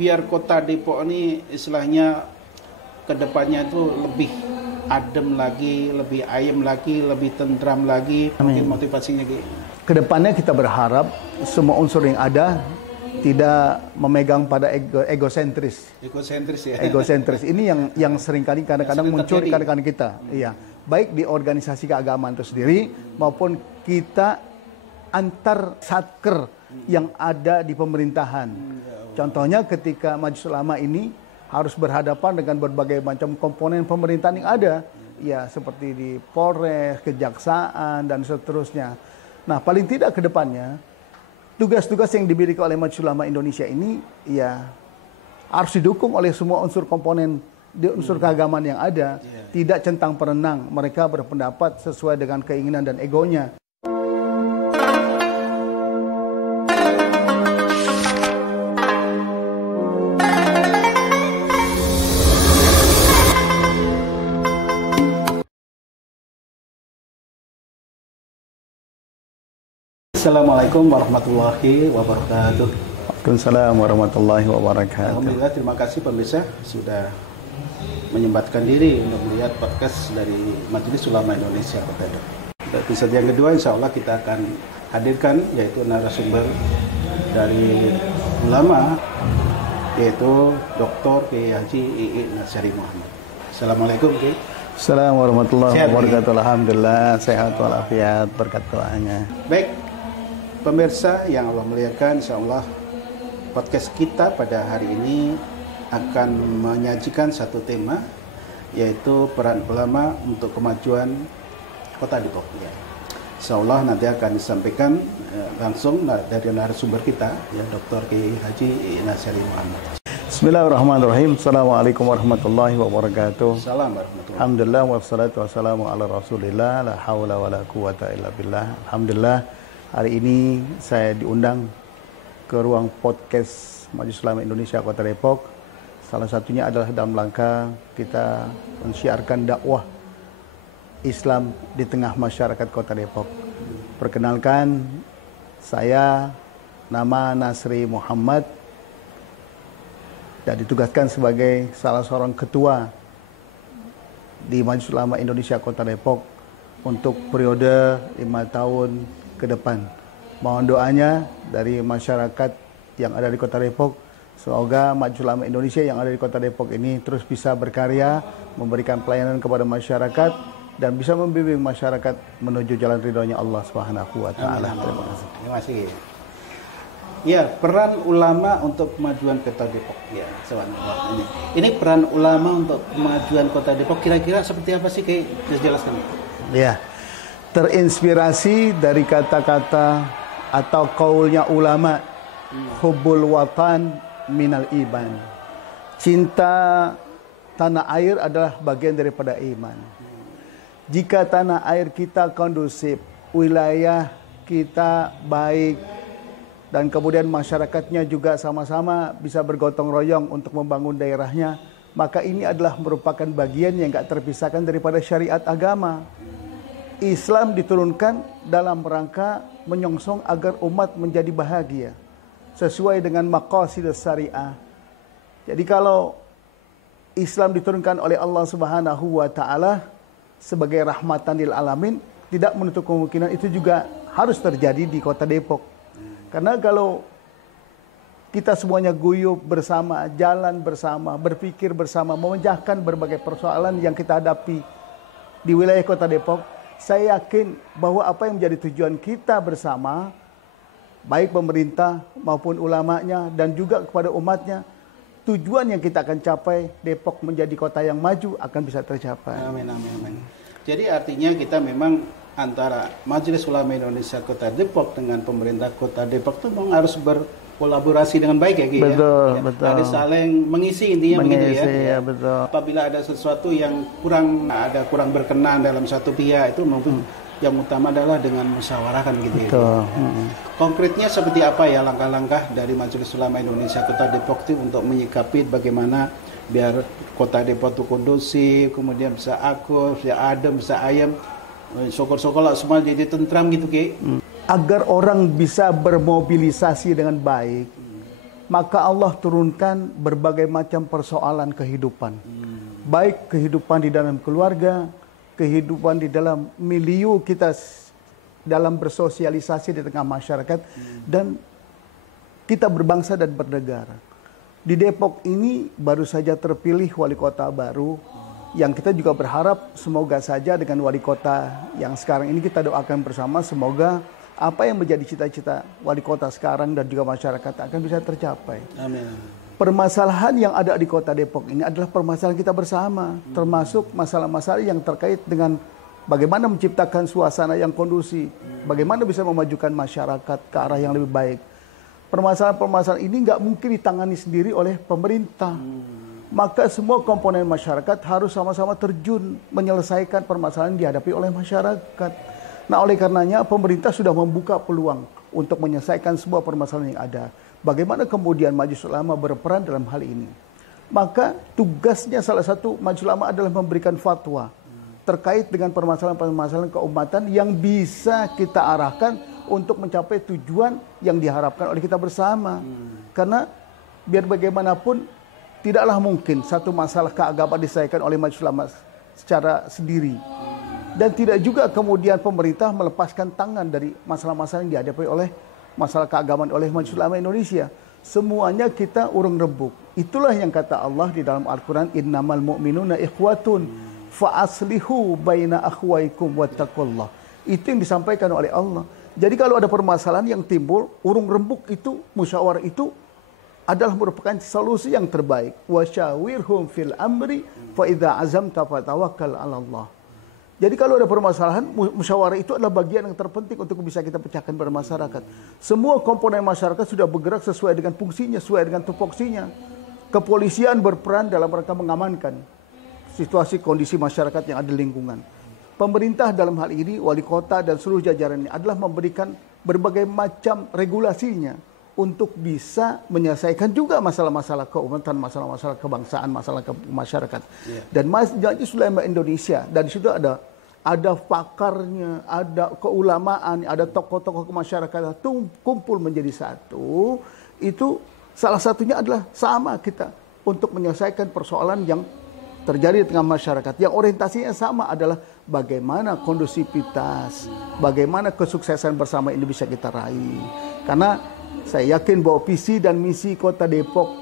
biar kota Depok ini istilahnya kedepannya itu lebih adem lagi, lebih ayem lagi, lebih tentram lagi? Mungkin motivasinya gitu. Kedepannya kita berharap semua unsur yang ada tidak memegang pada egosentris. Egosentris ya. Egosentris ini yang seringkali kadang-kadang muncul di kadang-kadang kita. Iya, baik di organisasi keagamaan itu sendiri maupun kita antar satker yang ada di pemerintahan. Contohnya ketika Majelis Ulama ini harus berhadapan dengan berbagai macam komponen pemerintahan yang ada, ya seperti di Polres, Kejaksaan dan seterusnya. Nah, paling tidak ke depannya tugas-tugas yang dimiliki oleh Majelis Ulama Indonesia ini ya harus didukung oleh semua unsur komponen di unsur keagamaan yang ada, tidak centang perenang mereka berpendapat sesuai dengan keinginan dan egonya. Assalamualaikum warahmatullahi wabarakatuh. Waalaikumsalam warahmatullahi wabarakatuh. Alhamdulillah, terima kasih pemirsa sudah menyempatkan diri untuk melihat podcast dari Majelis Ulama Indonesia Kota Depok. Episode yang kedua insya Allah kita akan hadirkan yaitu narasumber dari ulama, yaitu Dr. Kiai Haji I.I. Nasyari Muhammad. Assalamualaikum Kiai. Assalamualaikum warahmatullahi wabarakatuh. Alhamdulillah sehat walafiat berkat doanya. Baik, pemirsa yang Allah muliakan, insya Allah podcast kita pada hari ini akan menyajikan satu tema, yaitu peran ulama untuk kemajuan Kota Depok. Ya. Insya Allah nanti akan disampaikan langsung dari narasumber kita, ya, Dr. Kiai Haji Nasyari Muhammad. Bismillahirrahmanirrahim. Assalamualaikum warahmatullahi wabarakatuh. Assalamualaikum. Alhamdulillah wassalatu wassalamu ala rasulillah la hawla wa la quwata illa billah. Alhamdulillah, hari ini saya diundang ke ruang podcast Majelis Ulama Indonesia Kota Depok. Salah satunya adalah dalam rangka kita mensiarkan dakwah Islam di tengah masyarakat Kota Depok. Perkenalkan, saya nama Nasri Muhammad dan ditugaskan sebagai salah seorang ketua di Majelis Ulama Indonesia Kota Depok untuk periode 5 tahun ke depan. Mohon doanya dari masyarakat yang ada di Kota Depok, semoga Majelis Ulama Indonesia yang ada di Kota Depok ini terus bisa berkarya, memberikan pelayanan kepada masyarakat dan bisa membimbing masyarakat menuju jalan ridhonya Allah Subhanahu wa taala. Terima kasih. Terima kasih. Ya, peran ulama untuk kemajuan Kota Depok. Ya, ini peran ulama untuk kemajuan Kota Depok kira-kira seperti apa sih, Kiai? Bisa jelaskan? Ya. Terinspirasi dari kata-kata atau qaulnya ulama, hubbul watan minal iman. Cinta tanah air adalah bagian daripada iman. Jika tanah air kita kondusif, wilayah kita baik, dan kemudian masyarakatnya juga sama-sama bisa bergotong royong untuk membangun daerahnya, maka ini adalah merupakan bagian yang gak terpisahkan daripada syariat agama. Islam diturunkan dalam rangka menyongsong agar umat menjadi bahagia sesuai dengan maqasid syariah. Jadi kalau Islam diturunkan oleh Allah Subhanahu wa taala sebagai rahmatan lil alamin, tidak menutup kemungkinan itu juga harus terjadi di Kota Depok. Karena kalau kita semuanya guyup bersama, jalan bersama, berpikir bersama, memecahkan berbagai persoalan yang kita hadapi di wilayah Kota Depok, saya yakin bahwa apa yang menjadi tujuan kita bersama, baik pemerintah maupun ulamanya dan juga kepada umatnya, tujuan yang kita akan capai, Depok menjadi kota yang maju akan bisa tercapai. Amin, amin, amin. Jadi artinya kita memang antara Majelis Ulama Indonesia Kota Depok dengan pemerintah Kota Depok itu memang harus berkolaborasi dengan baik ya, Ki? Betul, ya? betul. Harus saling mengisi intinya begitu ya. Ya, betul. Apabila ada sesuatu yang kurang berkenan dalam satu pihak itu mungkin yang utama adalah dengan musyawarahkan gitu betul. Ya. Konkretnya seperti apa ya langkah-langkah dari Majelis Ulama Indonesia Kota Depok itu untuk menyikapi bagaimana biar Kota Depok itu kondusif, kemudian bisa akur, bisa adem, bisa ayam, sokol-sokol semua jadi tentram gitu, Ki. Agar orang bisa bermobilisasi dengan baik, maka Allah turunkan berbagai macam persoalan kehidupan. Baik kehidupan di dalam keluarga, kehidupan di dalam milieu kita dalam bersosialisasi di tengah masyarakat, dan kita berbangsa dan bernegara. Di Depok ini baru saja terpilih wali kota baru, yang kita juga berharap semoga saja dengan wali kota yang sekarang ini kita doakan bersama, semoga apa yang menjadi cita-cita wali kota sekarang dan juga masyarakat akan bisa tercapai. Amin. Permasalahan yang ada di kota Depok ini adalah permasalahan kita bersama, termasuk masalah-masalah yang terkait dengan bagaimana menciptakan suasana yang kondusif, bagaimana bisa memajukan masyarakat ke arah yang lebih baik. Permasalahan-permasalahan ini nggak mungkin ditangani sendiri oleh pemerintah. Maka semua komponen masyarakat harus sama-sama terjun menyelesaikan permasalahan yang dihadapi oleh masyarakat. Nah, oleh karenanya pemerintah sudah membuka peluang untuk menyelesaikan semua permasalahan yang ada. Bagaimana kemudian Majelis Ulama berperan dalam hal ini? Maka tugasnya salah satu Majelis Ulama adalah memberikan fatwa terkait dengan permasalahan-permasalahan keumatan yang bisa kita arahkan untuk mencapai tujuan yang diharapkan oleh kita bersama. Karena biar bagaimanapun tidaklah mungkin satu masalah keagamaan diselesaikan oleh Majelis Ulama secara sendiri. Dan tidak juga kemudian pemerintah melepaskan tangan dari masalah-masalah yang dihadapi oleh masalah keagamaan oleh Majelis Ulama Indonesia. Semuanya kita urung rebuk. Itulah yang kata Allah di dalam Al-Quran, innamal mu'minuna ikhwatun fa'aslihu baina akhwaikum wattaqullah. Itu yang disampaikan oleh Allah. Jadi kalau ada permasalahan yang timbul, urung rembuk itu, musyawarah itu adalah merupakan solusi yang terbaik. Wasyawirhum fil amri fa idza azamta fatawakkal 'ala Allah. Jadi kalau ada permasalahan, musyawarah itu adalah bagian yang terpenting untuk bisa kita pecahkan bermasyarakat. Semua komponen masyarakat sudah bergerak sesuai dengan fungsinya, sesuai dengan tupoksinya. Kepolisian berperan dalam rangka mengamankan situasi kondisi masyarakat yang ada di lingkungan. Pemerintah dalam hal ini, wali kota dan seluruh jajarannya adalah memberikan berbagai macam regulasinya untuk bisa menyelesaikan juga masalah-masalah keumatan, masalah-masalah kebangsaan, masalah masyarakat. Dan Majelis Ulama Indonesia, dan di situ ada pakarnya, ada keulamaan, ada tokoh-tokoh kemasyarakatan kumpul menjadi satu. Itu salah satunya adalah sama kita untuk menyelesaikan persoalan yang terjadi di tengah masyarakat. Yang orientasinya sama adalah bagaimana kondusivitas, bagaimana kesuksesan bersama ini bisa kita raih. Karena saya yakin bahwa visi dan misi Kota Depok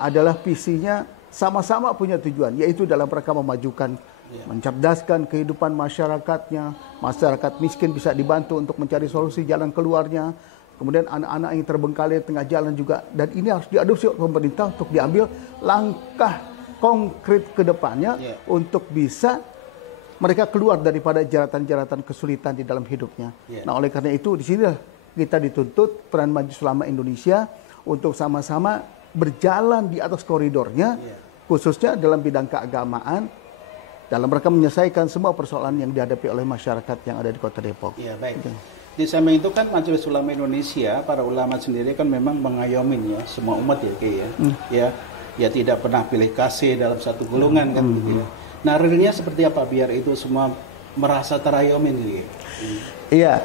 adalah visinya sama-sama punya tujuan, yaitu dalam rangka memajukan, mencerdaskan kehidupan masyarakatnya. Masyarakat miskin bisa dibantu untuk mencari solusi jalan keluarnya. Kemudian anak-anak yang terbengkalai di tengah jalan juga. Dan ini harus diadopsi oleh pemerintah untuk diambil langkah konkret ke depannya untuk bisa mereka keluar daripada jeratan-jeratan kesulitan di dalam hidupnya. Nah, oleh karena itu di sini kita dituntut peran Majelis Ulama Indonesia untuk sama-sama berjalan di atas koridornya, khususnya dalam bidang keagamaan, dalam rangka menyelesaikan semua persoalan yang dihadapi oleh masyarakat yang ada di Kota Depok. Iya, baik. Di samping itu kan Majelis Ulama Indonesia, para ulama sendiri kan memang mengayomin ya semua umat ya tidak pernah pilih kasih dalam satu golongan kan gitu ya. Nah, realnya seperti apa biar itu semua merasa terayomin gitu. Iya.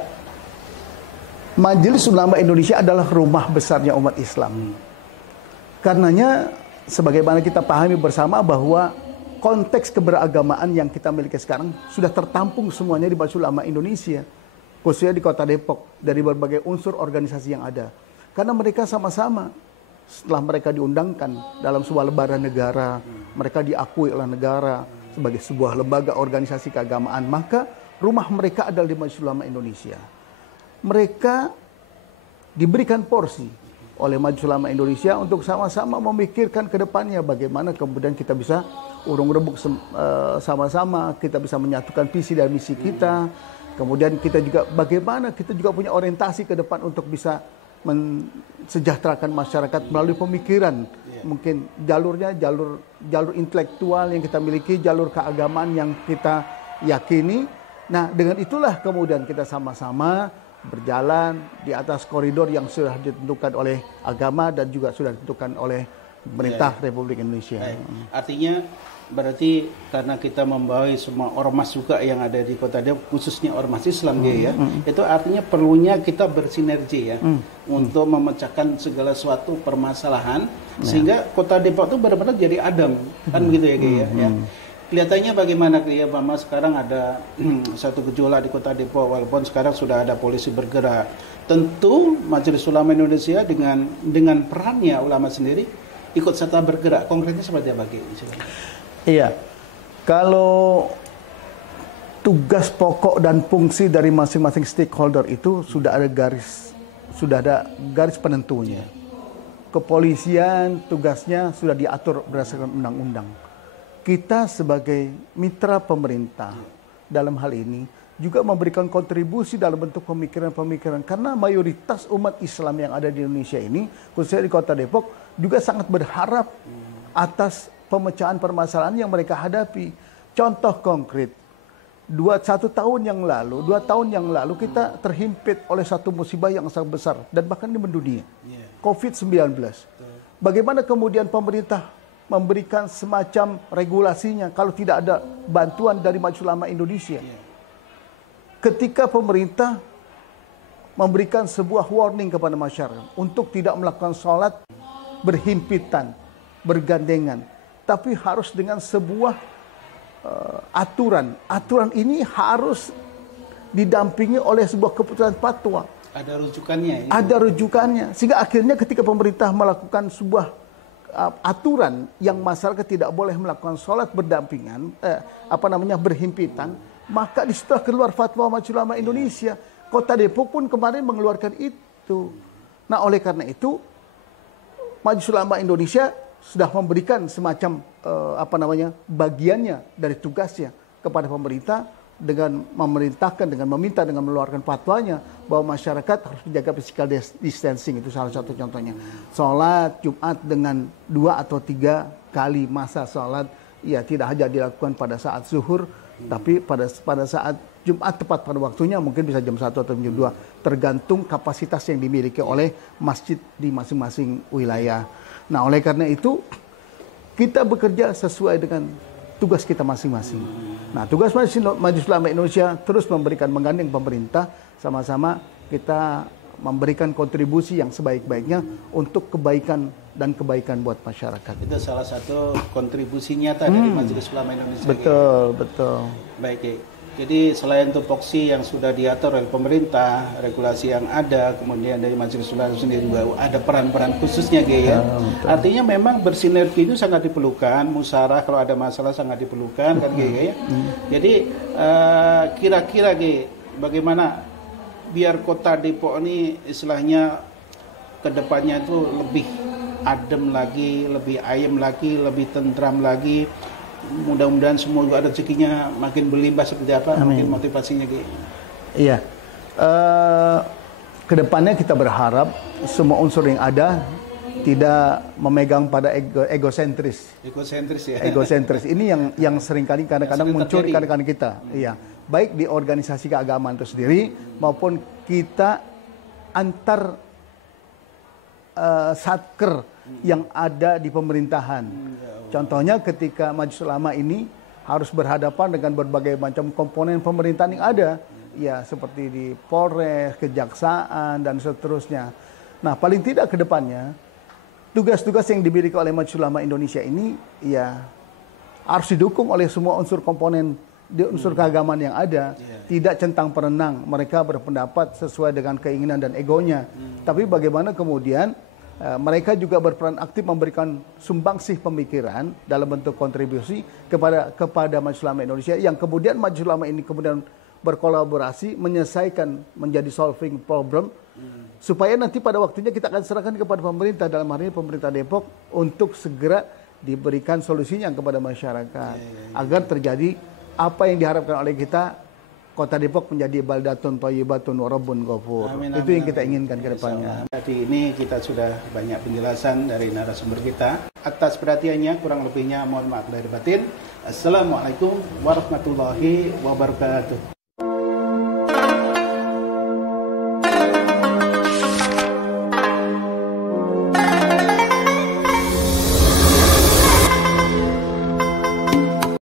Majelis Ulama Indonesia adalah rumah besarnya umat Islam. Karenanya sebagaimana kita pahami bersama bahwa konteks keberagamaan yang kita miliki sekarang sudah tertampung semuanya di Majelis Ulama Indonesia, khususnya di Kota Depok, dari berbagai unsur organisasi yang ada. Karena mereka sama-sama setelah mereka diundangkan dalam sebuah lembaga negara, mereka diakui oleh negara sebagai sebuah lembaga organisasi keagamaan, maka rumah mereka adalah di Majelis Ulama Indonesia. Mereka diberikan porsi oleh Majelis Ulama Indonesia untuk sama-sama memikirkan ke depannya bagaimana kemudian kita bisa urung rebuk sama-sama, kita bisa menyatukan visi dan misi kita. Kemudian kita juga bagaimana kita juga punya orientasi ke depan untuk bisa mensejahterakan masyarakat melalui pemikiran. Mungkin jalurnya jalur intelektual yang kita miliki, jalur keagamaan yang kita yakini. Nah, dengan itulah kemudian kita sama-sama berjalan di atas koridor yang sudah ditentukan oleh agama dan juga sudah ditentukan oleh pemerintah Republik Indonesia. Artinya berarti karena kita membawa semua ormas juga yang ada di Kota Depok, khususnya ormas Islam itu artinya perlunya kita bersinergi untuk memecahkan segala suatu permasalahan sehingga Kota Depok itu benar-benar jadi adem, kan begitu ya ya. Kelihatannya bagaimana ya Mama, sekarang ada satu gejolak di Kota Depok, walaupun sekarang sudah ada polisi bergerak. Tentu Majelis Ulama Indonesia dengan perannya ulama sendiri ikut serta bergerak. Konkretnya seperti apa Ki? Iya, kalau tugas pokok dan fungsi dari masing-masing stakeholder itu sudah ada garis penentunya. Kepolisian tugasnya sudah diatur berdasarkan undang-undang. Kita sebagai mitra pemerintah dalam hal ini juga memberikan kontribusi dalam bentuk pemikiran-pemikiran, karena mayoritas umat Islam yang ada di Indonesia ini, khususnya di Kota Depok, juga sangat berharap atas pemecahan permasalahan yang mereka hadapi. Contoh konkret, 2 tahun yang lalu kita terhimpit oleh satu musibah yang sangat besar dan bahkan ini mendunia, COVID-19. Bagaimana kemudian pemerintah memberikan semacam regulasinya kalau tidak ada bantuan dari Majelis Ulama Indonesia? Ketika pemerintah memberikan sebuah warning kepada masyarakat untuk tidak melakukan sholat berhimpitan, bergandengan, tapi harus dengan sebuah aturan. Aturan ini harus didampingi oleh sebuah keputusan fatwa. Ada rujukannya. Ada rujukannya. Sehingga akhirnya ketika pemerintah melakukan sebuah aturan yang masyarakat tidak boleh melakukan sholat berdampingan, berhimpitan, maka disitulah keluar fatwa Majelis Ulama Indonesia. Kota Depok pun kemarin mengeluarkan itu. Nah, oleh karena itu Majelis Ulama Indonesia sudah memberikan semacam bagiannya dari tugasnya kepada pemerintah dengan memerintahkan, dengan meminta, dengan mengeluarkan fatwanya bahwa masyarakat harus menjaga physical distancing. Itu salah satu contohnya. Sholat Jumat dengan 2 atau 3 kali masa sholat, ya tidak hanya dilakukan pada saat zuhur, tapi pada saat Jumat tepat pada waktunya, mungkin bisa jam 1 atau jam 2, tergantung kapasitas yang dimiliki oleh masjid di masing-masing wilayah. Nah, oleh karena itu kita bekerja sesuai dengan tugas kita masing-masing. Nah, tugas Majelis Ulama Indonesia terus menggandeng pemerintah, sama-sama kita memberikan kontribusi yang sebaik-baiknya untuk kebaikan dan kebaikan buat masyarakat. Itu salah satu kontribusi nyata dari Majelis Ulama Indonesia. Betul. Baik, Ki. Jadi selain tupoksi yang sudah diatur oleh pemerintah, regulasi yang ada, kemudian dari Majelis Ulama sendiri juga ada peran-peran khususnya, Ki, ya. Artinya memang bersinergi itu sangat diperlukan, musyawarah kalau ada masalah sangat diperlukan, kan, Ki, ya. Jadi kira-kira, Ki, bagaimana biar Kota Depok ini istilahnya kedepannya itu lebih adem lagi, lebih ayem lagi, lebih tentram lagi. Mudah-mudahan semua juga rezekinya makin berlimpah seperti apa. Amin. Mungkin motivasinya Ki. Iya. Kedepannya kita berharap semua unsur yang ada tidak memegang pada egosentris. Egosentris ini yang seringkali kadang-kadang muncul di kadang-kadang kita. Iya. Baik di organisasi keagamaan itu sendiri maupun kita antar satker yang ada di pemerintahan. Contohnya ketika Majelis Ulama ini harus berhadapan dengan berbagai macam komponen pemerintahan yang ada, ya seperti di Polres, Kejaksaan dan seterusnya. Nah, paling tidak ke depannya tugas-tugas yang dimiliki oleh Majelis Ulama Indonesia ini ya harus didukung oleh semua unsur komponen di unsur keagamaan yang ada. Tidak centang perenang mereka berpendapat sesuai dengan keinginan dan egonya. Tapi bagaimana kemudian mereka juga berperan aktif memberikan sumbangsih pemikiran dalam bentuk kontribusi kepada Majelis Ulama Indonesia, yang kemudian Majelis Ulama ini kemudian berkolaborasi menyelesaikan menjadi solving problem, supaya nanti pada waktunya kita akan serahkan kepada pemerintah, dalam hal ini pemerintah Depok, untuk segera diberikan solusinya kepada masyarakat agar terjadi apa yang diharapkan oleh kita, Kota Depok menjadi baldatun thayyibatun wa rabbun ghafur. Itu yang kita inginkan ke depannya. Jadi ini kita sudah banyak penjelasan dari narasumber kita. Atas perhatiannya, kurang lebihnya mohon maaf lahir batin. Assalamualaikum warahmatullahi wabarakatuh.